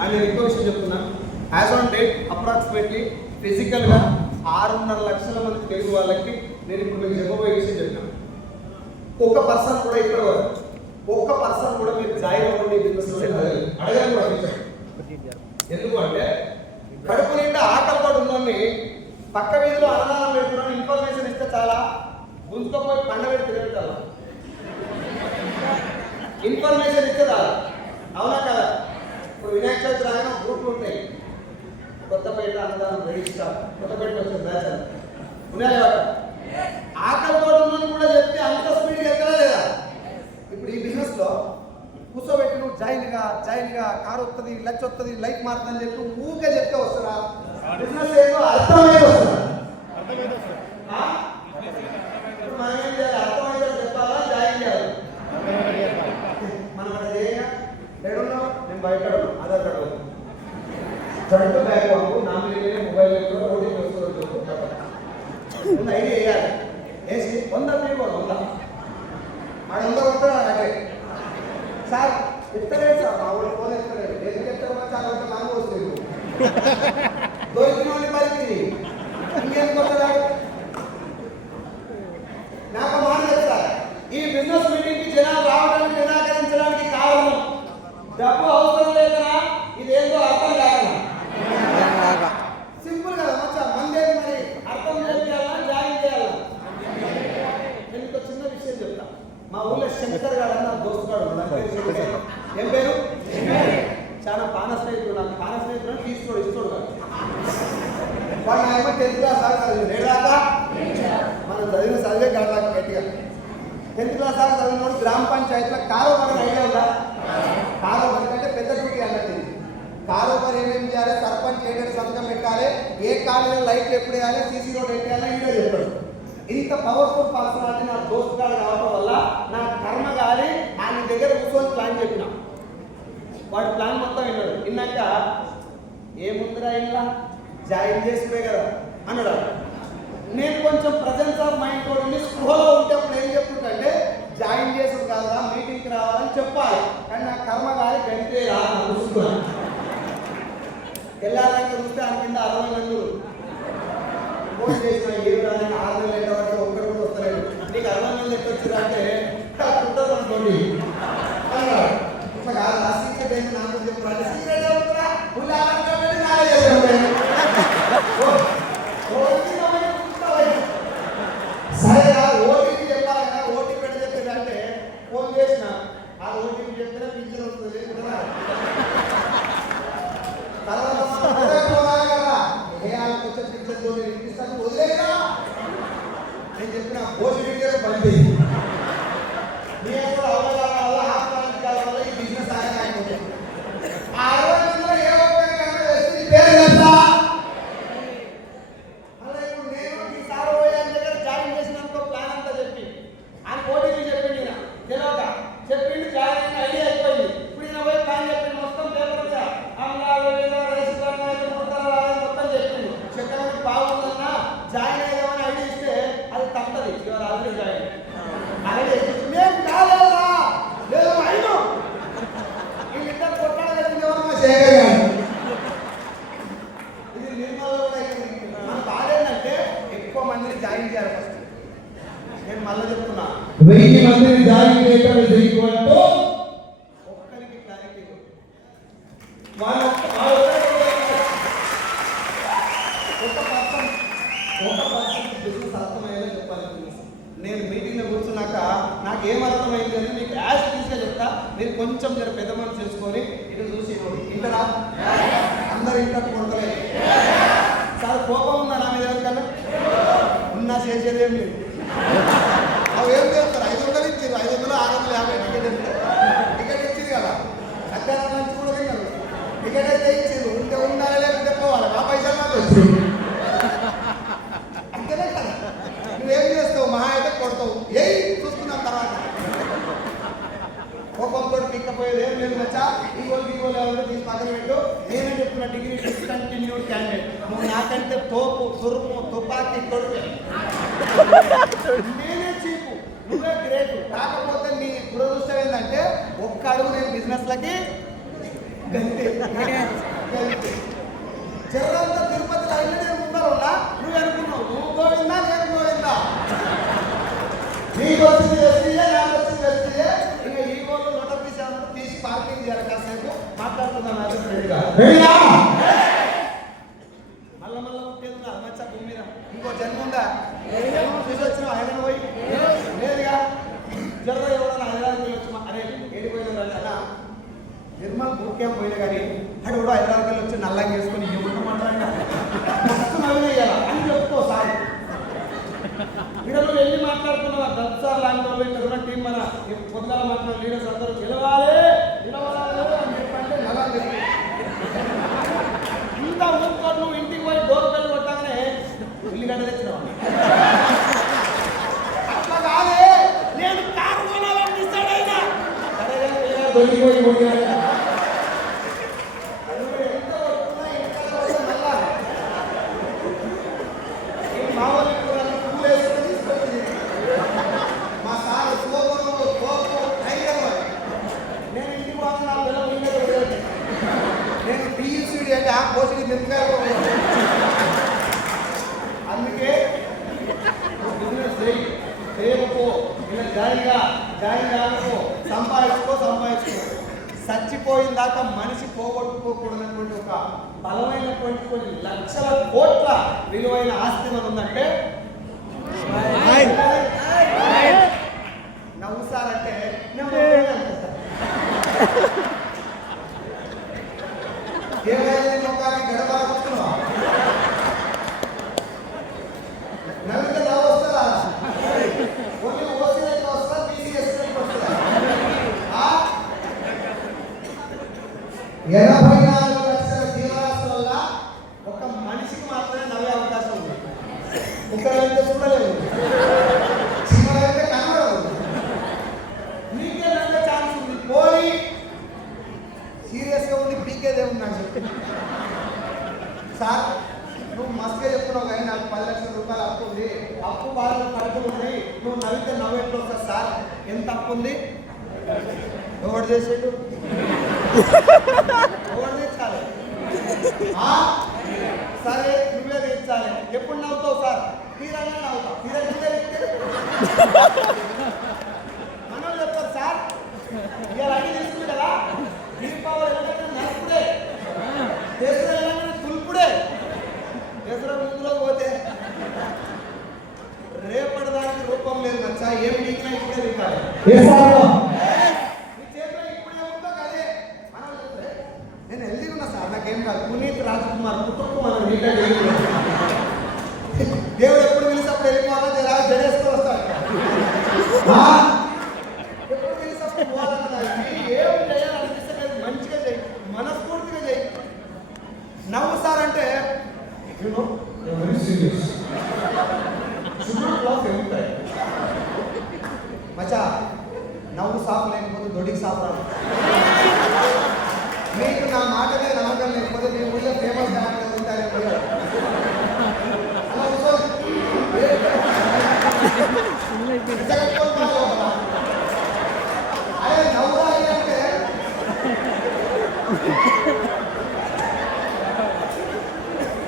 ఆయన ఇంకో విషయం చెప్తున్నా. యాజ్ ఆన్ డేట్ అప్రాక్సిమేట్లీ ఫిజికల్గా ఆరున్నర లక్షల మంది తెలుగు వాళ్ళకి నేను ఇప్పుడు మీకు చెప్పబోయే విషయం చెప్పినాను ఒక్క పర్సన్ కూడా ఇక్కడ ఒక్క పర్సన్ కూడా మీరు జాయిన్ అవ్వండి బిజినెస్ అడగాలి కూడా ఎందుకు అంటే కడుపు నిండా ఆకలి పడి పక్క వీధిలో అన్నదానం పెడుతున్నాను ఇన్ఫర్మేషన్ ఇస్తే చాలా. గుంజుకపోయి పండ పెట్టి తిరగటాల ఇన్ఫర్మేషన్ ఇస్తే చాలా. అవునా కదా? వినాయక చవితి రాగానే గ్రూపులు ఉంటాయి. కొత్తపేట అన్నదానం రిజిస్టార్ కొత్తపేట వచ్చిన బ్యాచ్ అని. ఉన్నాయా? ఆకలి ఉన్నోని కూడా చెప్తే అంత స్పీడ్గా ఎక్కడా లేదా? ఇప్పుడు ఈ బిజినెస్లో కూర్చోబెట్టి నువ్వు జాయిన్గా జాయిన్గా కారు వస్తుంది లక్ష వస్తుంది లైఫ్ మారుతుందని చెప్పి ఊరికే చెప్తే వస్తారా బిజినెస్ ఏదో అర్థమైతే? ఇప్పుడు మనం ఏం చేయాలి అర్థమైతే చెప్పాలా జాయిన్ చేయాలి మనం అక్కడ చేయాలి ఎక్కడున్నావు ఆధార్ కార్డు ఫ్రంట్ బ్యాక్ వరకు నామినీ మొబైల్ కూడా ఓటీపీ వస్తుంది ఐడియా వేయాలి. వేసి వంద వంద. ఆడ వంద సార్ ఇతరే సార్ మా ఊళ్ళో ఫోన్ ఎత్తలేదు ఎందుకు ఎత్తలేదు చాలా అంటే మనం వస్తుంది దొరికిన వాడిని పరిస్థితి ఇంకేం కొట్టడాడు నాకు మాట చెప్తా ఈ బిజినెస్ మీటింగ్కి జనాలు రావడానికి నిరాకరించడానికి కారణం డబ్బు అవసరం లేకనా ఇదేందో అర్థం కాకనా సింపుల్ కదా మచ్చా మందేది మరి అర్థం చేయాలా జాయిన్ చేయాలా? నేను ఇంకో చిన్న విషయం చెప్తా. మా ఊళ్ళో శంకర్ గారు అన్న దోస్తు గారు. ఏం పేరు? చాలా పాన స్నేహితుడు నాకు పాన స్నేహితుడు తీసుకోడు ఇస్తాడు కాదు వాడు ఏమో టెన్త్ క్లాస్ దాకా? చదివింది మనం చదివిన చదివే కాదు గట్టిగా. టెన్త్ క్లాస్ దాకా చదివినప్పుడు గ్రామ పంచాయతీలో కారోబార్ ఐడియా ఉందా కారోబార్ అంటే పెద్ద డ్యూటీ అన్నట్టు ఇది. కారోబార్ ఏమేమి చేయాలి? సర్పంచ్ ఏంటంటే సంతకం పెట్టాలి. ఏ కాలేజీలో లైట్లు ఎప్పుడు వేయాలి? సీసీ రోడ్ ఎప్పుడు వేయాలి? ఈడో చెప్పాడు. ఇంత పవర్ఫుల్ పర్సనాలిటీ నా దోస్తు గారు కావడం వల్ల నా కర్మ గాలి ఆయన దగ్గర కూర్చొని ప్లాన్ చెప్పిన. వాడు ప్లాన్ మొత్తం విన్నాడు. విన్నాక ఏముందిరా ఇలా జాయిన్ చేసిపోయి కదా అన్నాడు నేను కొంచెం ప్రజెన్స్ ఆఫ్ మైండ్ కూడా ఉండి స్పృహలో ఉంటే అప్పుడు ఏం చెప్పుకుంటే జాయిన్ చేసుడు కదా మీటింగ్కి రావాలని చెప్పాలి. కానీ నా కర్మ గాలి గంటే రా తెల్లారాక చూస్తే ఆయన కింద అరవై మంది ఫోన్ చేసిన ఏం రాని ఆరు నెలలు ఎండ పడితే ఒక్కడు కూడా వస్తలేడు నీకు అరవై నెలలు ఎట్లా అంటే ఉంటుంది అనుకోండి. ఇట్లా ఆ సీక్రెట్ ఏంటి నాకు చెప్పు సీక్రెట్ చెప్తున్నా ఉల్లి ఆలంటే సరే ఓటీపీ చెప్పాలి కదా ఓటీపీ అంటే ఫోన్ చేసిన. ఆ ఓటీపీ చెప్తే పింఛన్ వస్తుంది లేకుంటే రాదు. తర్వాత మనం వదిలేక పోవాలి కదా. ఏ ఆళ్ళకి వచ్చే పింఛన్తో నేను ఇప్పిస్తాను, వదిలేయరా? నేను చెప్పిన భోజన విద్యలో బండి నేను కూడా అవగాహన వల్ల హాస్పిటల్ వల్ల ఈ బిజినెస్ ఆగకపోతే ఆ అరవై మందిలో ఏ ఒక్కరి కన్నా వేస్తే ఈ పేరు తెలుసా? అలా ఇప్పుడు నేను ఈ సార్ పోయాను దగ్గర జాయిన్ చేసినందుకు ప్లాన్ అంతా చెప్పి ఆయన ఓటీపీ చెప్పింది ఈయన తెలియక చెప్పింది జాయిన్ అయిన ఐడియా అయిపోయింది ఇప్పుడు ఈయన పోయి ప్లాన్ చెప్పింది మొత్తం పేపర్ మీద అమలాలు ఏదో రైస్ కర్ణాలు ముడతలు మొత్తం చెప్పింది చెప్పడానికి బాగుందన్నా జాయిన్ అయ్యామని ఐడియా ఇస్తే అది తప్పది ఇవాళ ఆల్రెడీ జాయిన్ ఆల్రెడీ మేము కాలేదా లేదు అయినా వీళ్ళిద్దరు కొట్టాడగలిగిన వాళ్ళు శేఖర్ గారు ఇది నిర్మల్లో కూడా ఇక్కడ మన బాధ ఏంటంటే ఎక్కువ మందిని జాయిన్ చేయాలి ఫస్ట్ నేను మళ్ళీ చెప్తున్నా వెయ్యి మందిని జాయిన్ చేయటం is equal to ఒక్కరికి క్లారిటీ ఇవ్వు. వాళ్ళ వాళ్ళ ఒక పర్సన్ ఒక పర్సన్ బిజినెస్ అర్థమయ్యేలా చెప్పాలి నేను మీటింగ్లో కూర్చున్నాక నాకు ఏం అర్థమైంది అని మీకు యాజ్ చెప్తా. మీరు కొంచెం జర పెద్ద మనసు చేసుకొని ఇటు చూసి ఇవ్వండి ఇంటరా? అందరు ఇంటర్ కొడతలేదు చాలా కోపం ఉందా నా మీద ఎవరికన్నా? ఉన్నా చేసేది లేదు. అవి ఏం చేస్తారు? ఐదు వందలు ఇచ్చారు. ఐదు వందలు ఆరు వందలు యాభై టికెట్ టికెట్ ఇచ్చింది కదా మధ్యాహ్నం నుంచి కూడా తిన్నారు టికెట్ అయితే ఇచ్చింది ఉంటే ఉండాలి లేకపోతే పోవాలి మా పైసలు నాకు వచ్చి అంతేనే కదా నువ్వేం చేస్తావు మహా అయితే కొడతావు ఏ చూసుకున్నాం తర్వాత కోపంతో పిక్కపోయేది ఏం లేదు మచ్చా ఈ గోల్ ఈ గోల్ ఎవరు తీసి పక్కన పెట్టు నేనే చెప్తున్నా డిగ్రీ డిస్కంటిన్యూడ్ క్యాండిడేట్ నువ్వు నాకంటే తోపు తురుము తుపాకీ తొడుపు నేనే చీపు నువ్వే గ్రేట్ కాకపోతే నీ దురదృష్టం ఏంటంటే ఒక్క అడుగు నేను బిజినెస్ లకి గంతే జర్రంతా తిరుపతిలో అయినా నేను ముందరున్నా నువ్వు అనుకున్నావు నువ్వు గోవిందా నేను గోవిందా? నీకు వచ్చింది ఎస్టీఏ నాకు వచ్చింది ఎస్టీఏ ఇంకా ఈ వాళ్ళు నోట తీసి పార్కింగ్ చేయాలి కాసేపు. మాట్లాడుకుందాం అది ఫ్రెండ్గా రెడీయా మళ్ళా మళ్ళా పుట్టేది ఉన్నా మచ్చ భూమి మీద ఇంకో జన్మ ఉందా జన్మ చూసి వచ్చిన ఆయన పోయి లేదుగా జర్ర ఎవడన్నా హైదరాబాద్ పోయి వచ్చి మా- అరే ఏడిపోయిన అన్న నిర్మల్ బూట్ క్యాంప్ పోయినా కానీ అక్కడ కూడా హైదరాబాద్ వెళ్ళి వచ్చి నల్లా వేసుకొని ఏమన్నా మాట్లాడినా? అని చెప్పుకో సార్. ఇక్కడ వెళ్ళి మాట్లాడుతున్నా దత్తు లాంటి వాళ్ళు ఇక్కడ టీం మన పొద్దుగాల మాట్లాడిన లీడర్స్ అందరూ గెలవాలి గెలవాలి అని చెప్పంటే నల్లా ఇంత ఊరుకోడు నువ్వు ఇంటికి పోయి డోర్ బెల్ కొట్టగానే ఉల్లిగడ్డ తెచ్చినావు? అట్లా కాదే. నేను కారు కొనాలని డిసైడ్ అయినా. సరే వెళ్ళి దొరికిపోయి ముడిగా నువ్వు ఎంత కొట్టుకున్నా ఇంకా వస్తే మళ్ళా ఈ మా వాళ్ళు ఇప్పుడు నన్ను పూలు వేసుకొని తీసుకొచ్చింది. మా సార్ కోపం కోపం టైగర్ వాడు. నేను ఇంటికి పోతే నా పిల్లలు ఉల్లిగడ్డ వదిలేసి. నేను పియూసీడీ అంటే ఆ కోసిడి మిరపకాయలు అందుకే నువ్వు బిజినెస్ చేయి చేయకపో ఇలా జాయిగా జాయిన్ కాకపో సంపాదించుకో సంపాదించుకో చచ్చిపోయిన దాకా మనిషి పోగొట్టుకోకూడనటువంటి ఒక బలమైనటువంటి కొన్ని లక్షల కోట్ల విలువైన ఆస్తి మన ఉందంటే? నవ్వు సార్ అంటే నేను నవ్వుతూనే ఉంటా. ఏమైంది ముఖానికి గడప కూర్చున్నావా నవ్వితే నవ్వు వస్తుందా ఓన్లీ ఓసీ అయితే వస్తా బీసీ ఎస్టీ వస్తుందా ఆ? ఎనభై నాలుగు లక్షల జీవరాశుల వల్ల ఒక మనిషికి మాత్రమే నవ్వే అవకాశం ఉంది ఇక్కడ చూడలేదు. చీమలైతే కనబడదు. నీకే నవ్వే ఛాన్స్ ఉంది. పోయి సీరియస్గా ఉంది పీకేదే ఉంది నాకు సార్ నువ్వు మస్తుగా చెప్తున్నావు కానీ నాకు పది లక్షల రూపాయలు అప్పు ఉంది. అప్పు బాధలు కడుపు ఉంది నువ్వు నవ్వితే నవ్వెట్లు వస్తుంది సార్. ఎంత అప్పు ఉంది? ఎవరు చేసేటు సరే నువ్వే తెచ్చాలి. ఎప్పుడు నవ్వుతావు సార్? తీరంగా నవ్వుతావు తీరంగా మనోళ్ళు చెప్తారు సార్. ఇవాళ అడిగి తీసుకుంది కదా దీపావళి వెళ్ళగానే దసరా వెళ్ళగానే తుల్పుడే. దసరా ముందులో పోతే రేపటి దానికి రూపం లేదు మచ్చా ఏం నీకినా ఇప్పుడే దిగాలి వేసారు నీ చేతిలో ఇప్పుడు ఏముందో అదే మనం చెప్తే నేను హెల్దీగా ఉన్నా సార్ నాకేం కాదు పునీత్ రాజ్ కుమార్ కుటుంబం మనం నీట్గా దేవుడు ఎప్పుడు పిలిచినప్పుడు వెళ్ళిపోవాలో జరా జడేస్తూ వస్తాడు ఎప్పుడు పిలిచినప్పుడు పోవాలన్నా ఏం చేయాలనిపిస్తే లేదు మంచిగా చేయి మనస్ఫూర్తిగా చేయి నవ్వు సార్ అంటే you know, you're very serious. Sugar class ఏముంటాయి మచా నవ్వు సాఫ్ లేకపోతే దొడికి సాఫ్ రాదు మీకు నా మాట మీద నమ్మకం లేకపోతే మీ ఊళ్ళో ఫేమస్ డాక్టర్ ఉంటారని పోయారు అలా కూర్చోండి. పిచ్చగట్టుకొని మాట్లాడరా? అరే నవ్వాలి అంటే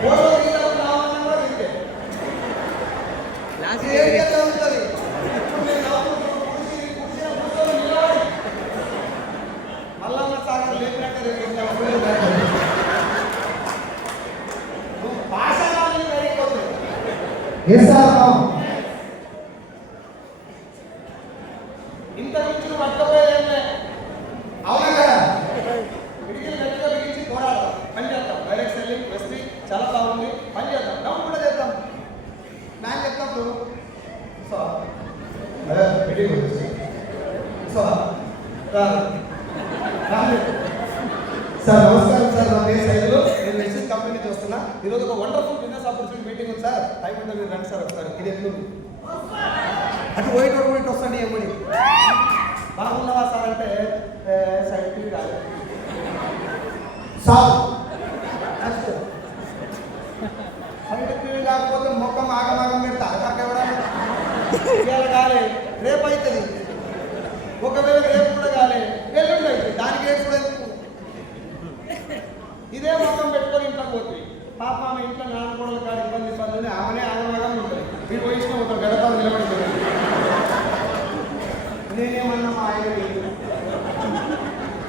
ఫోటో తీయడం రావాలన్నా కూడా ఇంతే. ఇది ఏ విధంగా ఉంటుంది? ఇప్పుడు మీరు నవ్వుకుంటూ కూర్చుని, కూర్చుని, కూర్చొని నిలబడి. మల్లన్న సాగర్ లేపినట్టు రేపు ఇంకా ఒకవేళ జరగదు. నువ్వు భాషణాలు జరిగిపోతుంది వేసారు ఇంత మించి నువ్వు పట్టకపోయేదేం. అవునా కదా? పిడికిలు గట్టిగా బిగించి పోరాడదాం పని చేద్దాం. డైరెక్ట్ సెల్లింగ్ వెస్టీ చాలా బాగుంది. పని చేద్దాం. డౌన్ కూడా చేద్దాం. ప్లాన్ చెప్పినప్పుడు సో. అదే. సో. సార్ నమస్కారం సార్ నా పేరు మెడిసిన్ కంపెనీ ఈరోజు ఒక వండర్ఫుల్ బిజినెస్ ఆపర్చునిటీ మీటింగ్ ఉంది సార్. టైం ఉంటే మీరు రండి సార్ ఒకసారి. ఇది ఎందుకు అటు పోయిట్ ఒకటి పోయిట్ వస్తాండి ఏమని బాగున్నావా సార్ అంటే సైంటిఫిక్ కాదు సార్ సైంటిఫిక్ కాకపోతే ముఖం ఆగమాగం పెడతా కాకెవడా ఇవాళ కాలే రేపు అవుతుంది ఒకవేళ రేపు కూడా కాలే ఎల్లుండి అవుతుంది దానికి రేపు కూడా ఇదే మొత్తం పెట్టుకొని ఇంట్లో పోతుంది పాప ఆమె ఇంట్లో నాన్న కాదు ఇబ్బంది ఇబ్బంది ఆమెనే ఆగమగా ఉంటుంది. మీరు పోయి ఇష్టం ఒక గడప నిలబడుతుంది నేనేమన్నా మా ఆయన లేదు.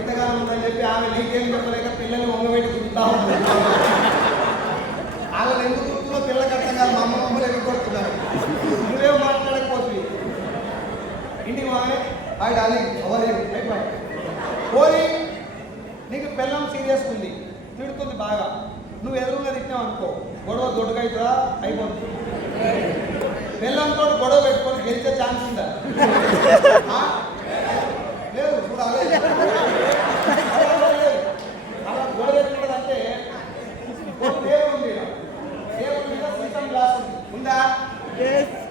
ఇంతకాలం ఉందని చెప్పి ఆమె నీకేం చెప్పలేక పిల్లల్ని పెట్టి తింటా ఉంటుంది వాళ్ళని ఎందుకు గుర్తులో పిల్ల అర్థం కాదు మా అమ్మ మమ్మల్ని ఎందుకు కొడుతున్నారు? నువ్వేం మాట్లాడకపోతుంది ఇంటికి మామే హాయ్ డార్లింగ్ అవర్ అయిపోయి పోనీ నీకు పిల్లం సీరియస్ ఉంది. తిడుతుంది బాగా. నువ్వు ఎదురుగా తిట్టావు అనుకో గొడవ దొడ్డుగా అవుతుందా అయిపోతుంది పిల్లంతో గొడవ పెట్టుకొని గెలిచే ఛాన్స్ ఉందా? లేదు చూడాలి అలా గొడవ మీద గ్లాస్ ఉంది.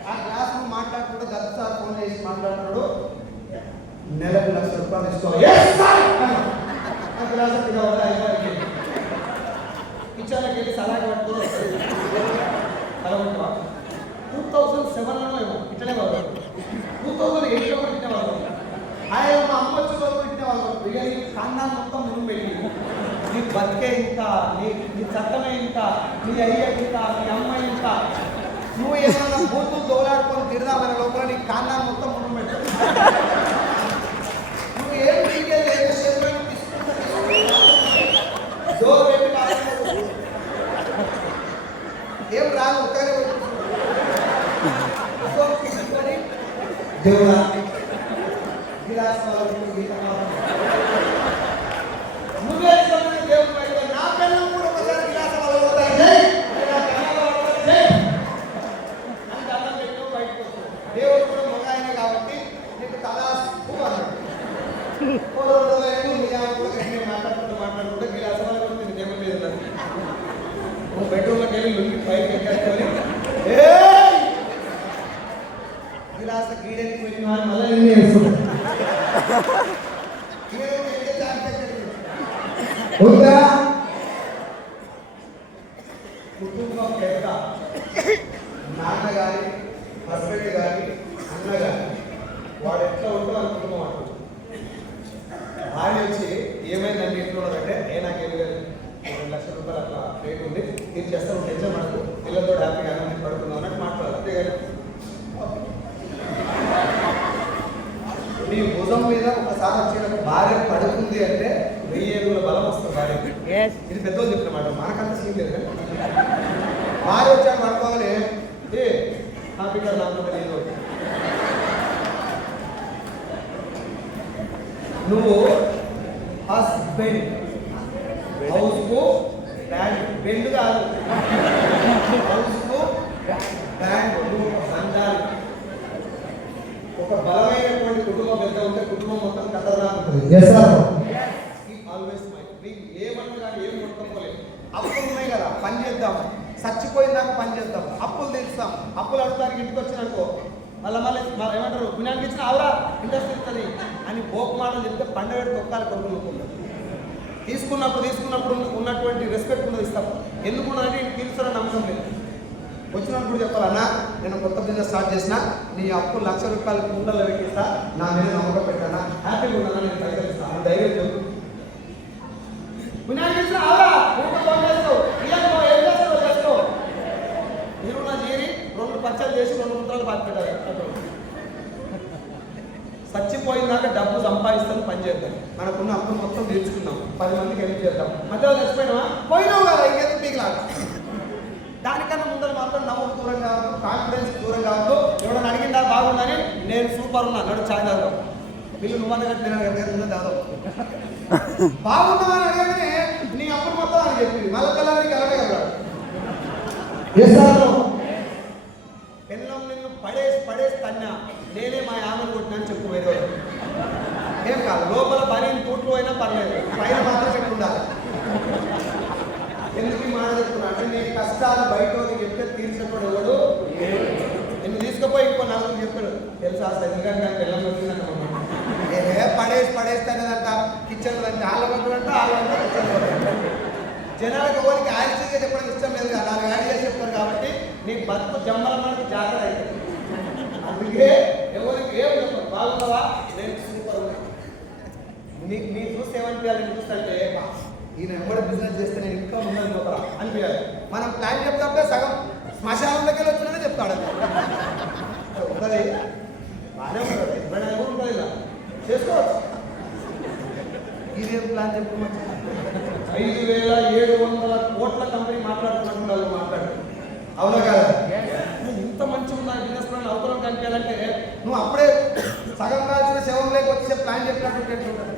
ఆ గ్లాస్ మాట్లాడుకుంటూ ఫోన్ చేసి నెలకు లక్ష రూపాయలు ఇస్తావు. గ్లాస్ పడ్డ వెళ్ళి సలహా పట్టుకొని వస్తుంది అలా టూ థౌసండ్ సెవెన్లో ఏమో ఇట్లనే వాళ్ళు. టూ థౌసండ్ ఎయిట్లో కూడా ఇట్టే వాళ్ళు. ఆయన మా అమ్మ వచ్చే వరకు ఇట్టే వాళ్ళు. ఇక నీ కన్నా మొత్తం ముందు పెట్టి. నీ బతికే ఇంత నీ నీ చట్టమే ఇంత నీ అయ్య ఇంత నీ అమ్మ ఇంత. నువ్వు ఏమన్నా బూతులు దోలాడుకొని తిడదామనే లోపల నీ కాన్నాన్ని మొత్తం ముందు పెట్టావు నువ్వు ఏం పీకేది ఏం చేసేది తీసుకుంటా డోర్ పెట్టి కాదు. ఏం రాదు ఒక్కనే పెట్టుకుంటుంది దేవుడా విలాసాలకు గీత నువ్వే ఇష్టమైన దేవుడు బయట నా పిల్లలు కూడా ఒకసారి విలాసం అలవడతాయి జై నా పిల్లలు అలవడతాయి, జై అని దండం పెట్టు బయటకు వస్తావు. దేవుడు కూడా మగ ఆయన కాబట్టి నీకు తలాసు అన్నాడు ఓ రెండు రోజులు మీ ఆమె కూడా గట్టిగా మాట్లాడుకుంటూ మాట్లాడుకుంటూ విలాసం అలవడుతుంది దేవుడి మీద ఉన్నది. ఓ బెడ్రూమ్లోకి వెళ్ళి లుంగి పైకి ఎక్కేసుకొని ఏయ్ విలాస పోయిన వాడు మళ్ళీ నిన్ను వేసుకుంటాడు ఉందా కుటుంబం పెద్ద. నాన్న గారి హస్బెండ్ గారి అన్న గారి వాడు ఎట్లా ఉంటో కుటుంబం అంటుంది భార్య వచ్చి ఏమైందండి ఏ నాకేం లేదు. రెండు లక్షల రూపాయలు అట్లా రేట్ ఉంది. నేను చేస్తాను టెన్షన్ మనకు పిల్లలతో హ్యాపీగా ఆనందం పడుకుందాం అన్నట్టు మాట్లాడాలి అంతేగాని నీ భుజం మీద ఒకసారి వచ్చిన భార్య పడుతుంది అంటే వెయ్యి ఏడుగుల బలం వస్తుంది భార్యకి ఇది పెద్దోళ్ళు చెప్పిన మాట. మనకంత సీన్ లేదు కానీ వారు వచ్చారు పడుకోగానే ఏ హ్యాపీగా బిడ్డ నాకు తెలియదు నువ్వు హస్బెండ్ హౌస్కు బ్యాండ్ బెండ్ కాదు. హౌస్కు బ్యాండ్ నువ్వు అందాలి ఒక బలమైనటువంటి కుటుంబం పెద్ద ఉంటే కుటుంబం మొత్తం కథలా ఉంటుంది ఎస్ సార్ ఆల్వేస్ మైండ్ నీకు ఏమన్నా కానీ ఏం కొట్టుకోలేదు అప్పులు ఉన్నాయి కదా పని చేద్దాం చచ్చిపోయిందాక పని చేస్తాం. అప్పులు తీస్తాం అప్పులు అడుగుతానికి ఇంటికి వచ్చిననుకో మళ్ళీ మళ్ళీ మరి ఏమంటారు? పుణ్యానికి ఇచ్చిన అవరా ఇంట్రెస్ట్ ఇస్తుంది అని బోకు చెప్తే పండుగ తొక్కాలి కొడుకునుకుంటాం తీసుకున్నప్పుడు తీసుకున్నప్పుడు ఉన్నటువంటి రెస్పెక్ట్ ఉన్నది ఇస్తాం. ఎందుకు ఉన్నదంటే ఇంటికి తీరుస్తారని నమ్మకం లేదు. వచ్చినప్పుడు చెప్పాలన్నా నేను కొత్త బిజినెస్ స్టార్ట్ చేసిన. నీ అప్పు లక్ష రూపాయలు కుండలో పెట్టిస్తా నా మీద నమ్మకం పెట్టానా హ్యాపీగా ఉన్నానా నేను పైసలు ఇస్తాను ధైర్యం పుణ్యానికి ఇచ్చిన ఆవురా ఊరికే ఫోన్ చేస్తావు ఇయ్యను ఏం చేస్తావు చేస్తావు మీరు నా చేరి రెండు పచ్చలు చేసి రెండు ముద్రలు బాధ పెట్టాలి చచ్చిపోయిందాక డబ్బు సంపాదిస్తాను పని చేద్దాం. మనకున్న అప్పు మొత్తం తీర్చుకుందాం. పది మందికి హెల్ప్ చేద్దాం. మధ్యలో చచ్చిపోయినావా? పోయినావు కదా ఇంకేదో పీకలాట? దానికన్నా ముందర మాత్రం నవ్వు దూరం కావద్దు కాన్ఫిడెన్స్ దూరం కావద్దు. ఎవడన్నా అడిగిందా బాగుందని? నేను సూపర్ ఉన్నా. నడు ఛాయ్ తాగుదాం. వీళ్ళు నువ్వు అన్నట్టు నేను అడిగాను దాదాపు బాగున్నావని అడగగానే నీ అప్పుడు మొత్తం అని చెప్పింది మళ్ళీ కలర్ అలాగే కదా ఎస్ సార్ పిల్లం నిన్ను కన్నా నేనే మా ఆమెను కొట్టినా చెప్పు వేరే ఏం కాదు లోపల బనీని తూట్లు అయినా పర్లేదు పైన మాత్రం చెప్పు ఉండాలి ఎందుకు ఈ మాట చెప్తున్నా అంటే నీ కష్టాలు బయట చెప్తే తీర్చినప్పుడు ఎవడు నిన్ను తీసుకుపోయి ఇంకో నలుగురు చెప్పాడు తెలుసా సరిగ్గా పిల్లలు వచ్చిందంట ఏ పడేసి పడేస్తానేదంట కిచెన్ అంటే వాళ్ళ పట్టుకుంటే వాళ్ళ జనాలకు ఎవరికి ఆయుష్గా చెప్పడానికి ఇష్టం లేదు కదా నాలుగు యాడ్ చేసి చెప్తారు కాబట్టి నీ బతుకు జమ్మల మనకి జాగ్రత్త అవుతుంది అందుకే ఎవరికి ఏం చెప్పరు బాగున్నావా? నేను సూపర్ నీకు నీ చూస్తే ఏమనిపించాలి చూస్తే ఈయన ఎవడ బిజినెస్ చేస్తే నేను ఇంకా ఉన్నాను లోపల అనిపించాలి మనం ప్లాన్ చెప్తాంటే సగం శ్మశానం దగ్గర వచ్చినట్టు చెప్తాడు ఉంటుంది. బాగానే ఉంటుంది. ఎప్పుడైనా కూడా ఉంటుంది ఇలా. చేసుకోవచ్చు. ఇదేం ప్లాన్ చెప్పుకోవచ్చు ఐదు వేల ఏడు వందల కోట్ల కంపెనీ మాట్లాడుతున్నట్టు వాళ్ళు మాట్లాడారు అవునా కదా నువ్వు ఇంత మంచిగా ఉన్న బిజినెస్ ప్లాన్ కనిపించాలంటే నువ్వు అప్పుడే సగం కాల్చిన శవం లేక వచ్చే ప్లాన్ చెప్పినట్టు ఎట్లుంటుంది?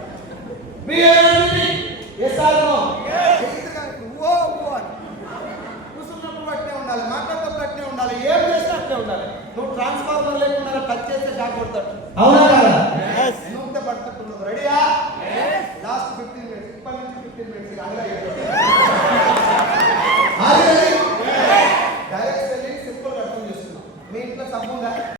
కూర్చున్నప్పుడు అట్లే ఉండాలి మాట్లాడేటప్పుడు అట్లే ఉండాలి ఏం చేసినా అట్లే ఉండాలి. నువ్వు ట్రాన్స్ఫార్మర్ లేకుండా టచ్ చేస్తే షాక్ కొడతాడు. అవునా కదా నువ్వు పడుతుండదు రెడీయా